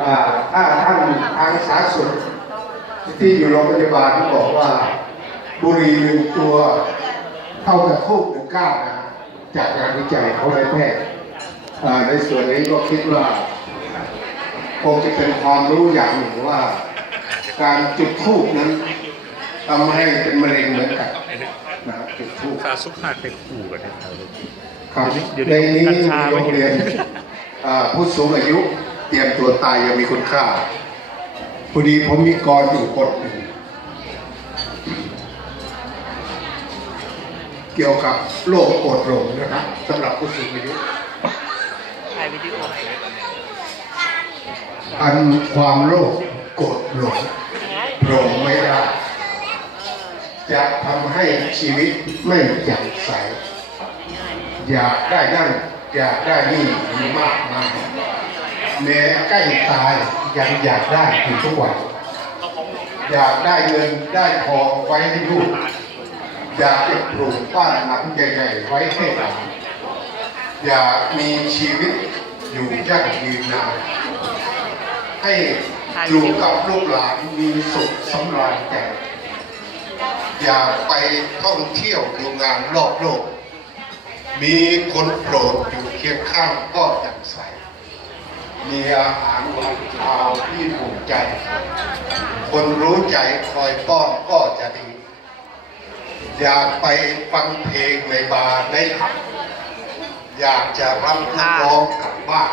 อ่าถ้าท่านทางสาธารณสุขที่อยู่โรงพยาบาลบอกว่าบุหรี่หนึ่งตัวเท่ากับทูบหนึ่งก้าวนะจากงานวิจัยของนายแพทย์อ่าในส่วนนี้ก็คิดว่าคงจะเป็นความรู้อย่างหนึ่งว่า การจุดทูบนั้นทำให้เป็นมะเร็งเหมือนกันนะจุดทูบคาสุขานไปขู่กันนะครับครับเดี๋ยวในนี้กัญมีชาโรงเรียนไว้อ่าผู้สูงอายุ เตรียมตัวตายยังมีคุณค่าพอดีผมมีกรอยู่บทหนึ่งเกี่ยวกับโรคโกรธหลงนะครับสำหรับผู้สูงอายุถ่ายวิดีโออันความโลภกรธหลงหลงไม่ได้จะทำให้ชีวิตไม่แจ่มใส อยากได้นั่นอยากได้นี่มีมากมาย แม้ใกล้ตายยังอยากได้อยู่ทุกวัน อยากได้เงินได้ทองไว้ให้ลูก อยากจะปลูกบ้านหลังใหญ่ๆไว้ให้หลานอยากมีชีวิตอยู่ยั่งยืนนานให้อยู่กับลูกหลานมีสุขสำราญใจอยากไปท่องเที่ยวดูงานรอบโลก มีคนโปรดอยู่เคียงข้างก็อย่างใส มีอาหารหวานข้าวที่ถูกใจ คนรู้ใจคอยป้อนก็จะดี อยากไปฟังเพลงในบาร์ในผับอยากจะรับนักร้องกลับบ้าน